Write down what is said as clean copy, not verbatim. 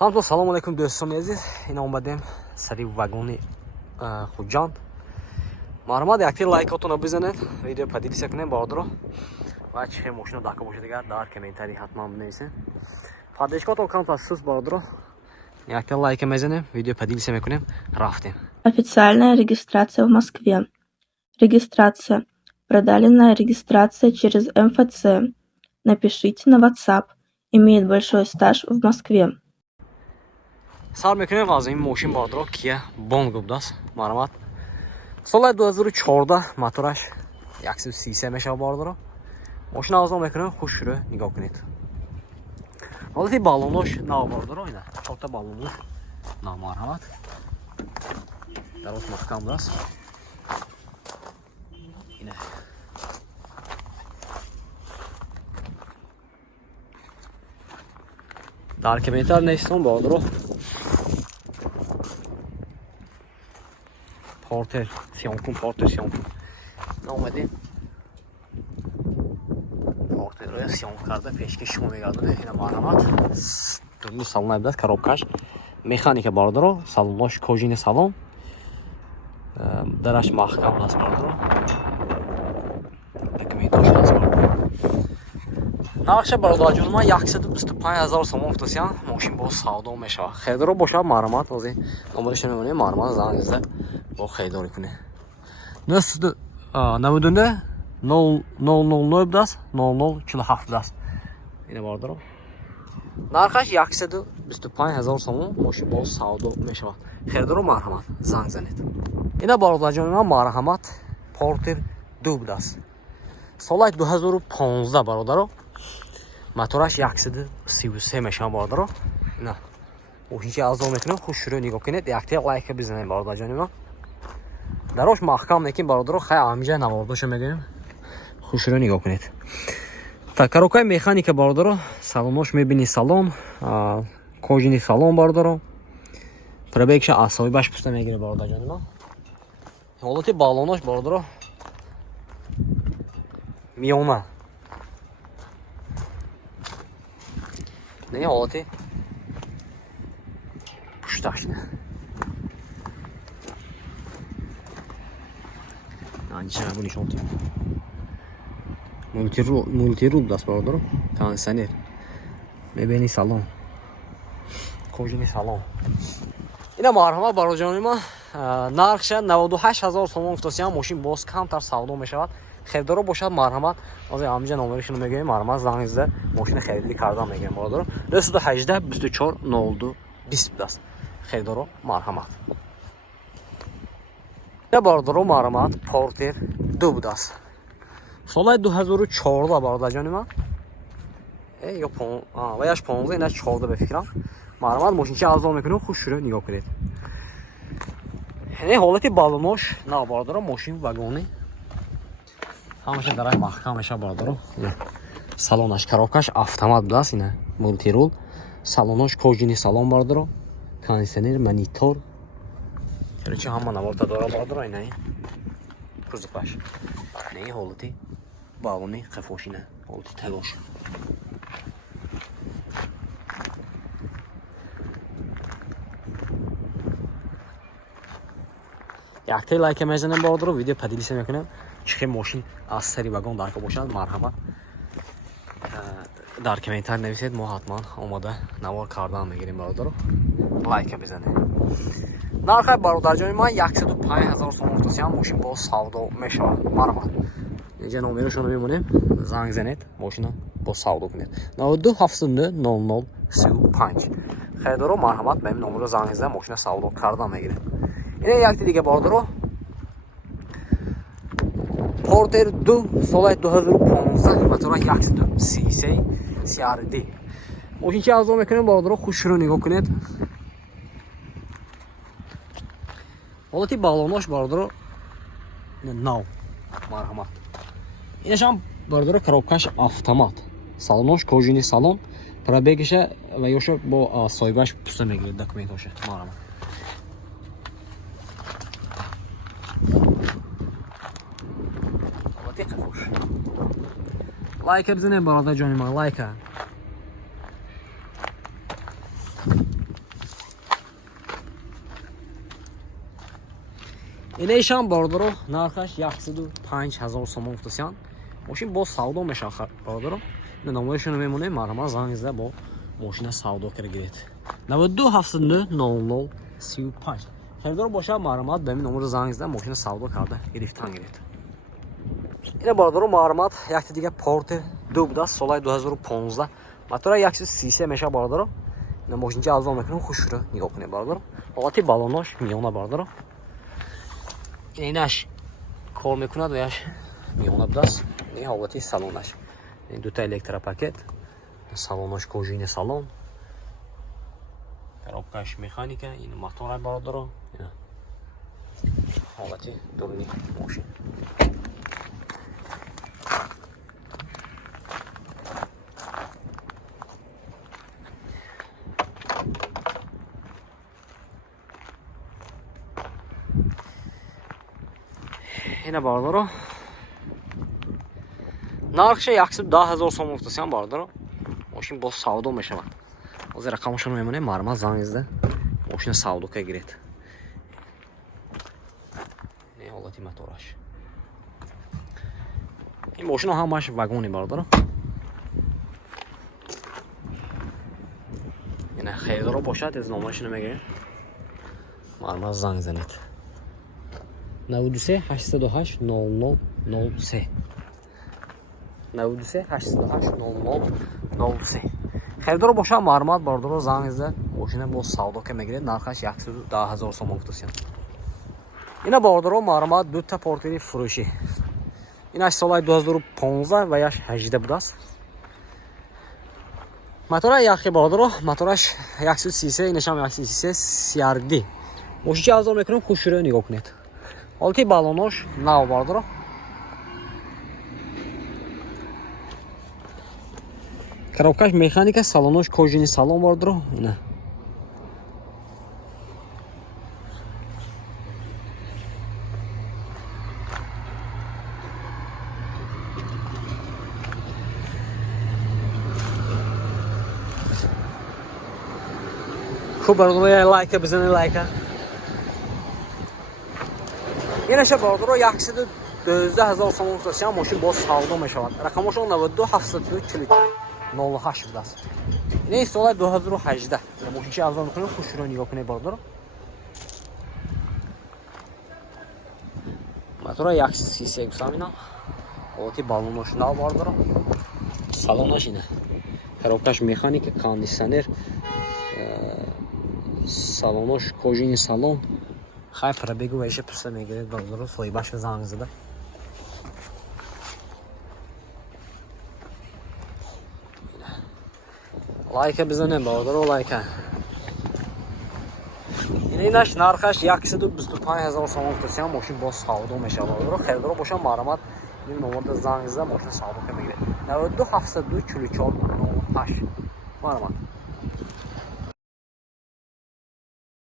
همتون سلام علیکم دوستان عزیز. این اومدیم سری واگن خوجان. مرماد یکی لایکاتون رو بزنید، ویدیو پدیدیس کنید بارادرو. و چه ماشین داکا باشه دیگه در کامنتاری حتما بنویسید. پادشکاتون کام تاسوس بارادرو. یکی лайк میزنیم، видео поделимся میکنیم. رفتیم. Официальная регистрация в Москве. Регистрация. Продленная регистрация через МФЦ. Напишите на WhatsApp. Имеет большой стаж в Москве. سال میکنیم از این ماشین بارادرو کیا بونگ بوداست. مرماد. سال 2014 موتورش 133 میشه بارادرو. ماشین آزاد میکنیم، خوش رو نگاه کنید. حالتی بالونش ناباردارو اینه. چهار بالونش نامرحمت. درست محکم است. اینه. در کمیتر نیستم بارادرو. پارتر سیانکون نامدیم. پارتر سیان کرده پیشکش میگردونه. اینه مرحمت. درست سالن نبود کاروبکش. مکانیک بارادرو. سالنش کوژین سالن. درش محکم است بارادرو. دکمیتاش است بارادرو. نقشه برادر جون ما 125,000 سوم افتادیم. ماشین با ساده میشه. خیدرو باشه مرحمت. واسه نمرش نمیونه مرحمت زنگ زده با خیداری کنه. نست نمیدونه 000 دست 0047 دست. اینه بارادرو. نرخش 125,000 سوم ماشین با ساده میشه. خیدرو مرحمت زنگ زنید. اینه بارادر جون ما مرحمت پورتر دوب دست. سال 2015 برادرو. موتورش 133 میشه بارادرو. نه. او هیچ ازا میکنه خوش رو نگاه کنید. یک لایک بزنید بارادر جان ما. دراش محکم میکنیم بارادرو. خیلی همیشه نواردش میگیم. خوش رو نگاه کنید. تا کاروکای مکانیک بارادرو. سالنش میبینی سالن. کوژینی سالن بارادرو. پربکش آسایی باش پوسته میگیره بارادر جان ما. حالتی بالونش بارادرو. میونه. نه حالتی پشتش نه. آنچه همونی شونتی. مولتی رو دست بارادرو. کانسنر. میبینی سالن. کوژینی سالن. اینا مرحمت بارادر جان ما. نرخش 98,000 سوم افتادیم. ماشین باز کمتر سودا میشود. خیدرو باشد مرحمت. از همینجا نمرشون میگیم مرحمت زنگ زده ماشین خریدی کردم میگیم بارادرو. 218 24 02 20 دست. خیدرو مرحمت. یا بارادرو مرحمت پورتر دو دست. سال 2014 بارادر جان ما. یا و یاش 15 نه 14 به فکرم. مرحمت ماشین چه ازا میکنه خوش رو نگاه کنید. نه حالتی بالونش نه بارادرو ماشین واگونی. همشه درای محکم میشه بارادرو. سالنش کاروبکش автомат است اینه. مولتی رول. سالنش کوژینی سالن بارادرو. کانسنر مانیتور. چه همه نوارتا داره بارادرو اینه. پروزفاش. نه حالتی بالونی خفوشینه. حالتی تگاش. یک لایک میزنیم بارادرو. ویدیو پدیدیس میکنیم. چه ماشین از سری واگن دارک باشد مرحمت در کامنتار نویسید. ما حتما اومده نوار کردن میگیریم بارادرو. لایک بزنید. نرخ برادر جان ما 105,000 سوم افتادیم. ماشین با سودا میشه مرحمت. اینجا نمرشون رو میمونیم. زنگ زنید ماشین با سودا کنید. 92 79 0035. خیدرو مرحمت بهم نمره زنگ زدم ماشین سودا کردن میگیریم. اینه یک دیگه بارادرو. پورتر دو سال 2015 موتور 133 CRD. ماشین چه ازا میکنیم بارادرو خوش رو نگاه کنید. حالتی بالونش بارادرو نو مرحمت. اینش هم بارادرو کاروبکش автомат. سالنش کوژینی سالن. پربکش و یوش با سایباش پوسته میگیره دکمنتاشه مرحمت. لایک بزنید برادر جان ما. لایک اینشان باردارو نرخش 105000 سوم گفتن ماشین با سودا میشه باردارو نمایشون میمونه مرما زنگ زده با ماشین سودا کرد 92 79 00 35 خریدار باشه مرمت به این نمره زنگ زده ماشین سودا کرده گرفتن گرفت این باردارو مرمت یک دیگه پورت دو بود سال 2015 موتور 133 میشه باردارو این ماشین چه ارزان میکنه خوش رو نگاه کنید باردارو حالت بالوناش میونه باردارو اینش کار میکنه دویش میونه بدست این حالتی سالونش این دو تا الکتروپاکت салонош кожини салон коробкаш механика ин мотор бародаро ҳолати дурни мошин ина бародаро нархш 110,000 сом гуфтасам бародаро ماشین با سودا میشود از رقمشون میمونه مرمت زنگ زده ماشین سودا که گرفت این حالتی موتورش این ماشین همش واگونی بارداره یعنی خیلی باشد از نامشون میگه مرمت زنگ زنید 93 808 0003 93 808 0003 خریدار باشه مرمت باردارو زنگ زده ماشین با سودا که میگیره نرخش 110,000 سوم گفتن اینا باردارو مرمت دو تا پورتری فروشی اینش سال 2015 و 18 بود است موتور یخی باردارو موتورش 133 اینش هم 133 CRD ماشین چه ارزان میکنه خوش رو نگاه کنید حالتی بالوناش نو باردارو коробкаш механика салонош кожини салон бардаро ина хуб бардаро лайка бизани лайка инаша бардаро 112,000 сом гуфтасам мошин бо савдо мешавад рақамошон 92 72 40 08 بود است این سال 2018 ماشین چه ارزان میکنه خوش رو نگاه کنید باردارو موتور 133 گفتم اینا حالتی بالوناش نو باردارو салонош اینه коробкаш механика кондиционер салонош кожини салон хай пробегу веше пуста мегиред باردارو соибаш занг зада лайка бизанем бародаро лайка اینش نرخش 125,000 сом гуфтасам мошин бо савдо мешавад бародаро херидаро бошам мармат این номер زنگ زده ماشین سودا که میگیره 92 72 44 08 مرمت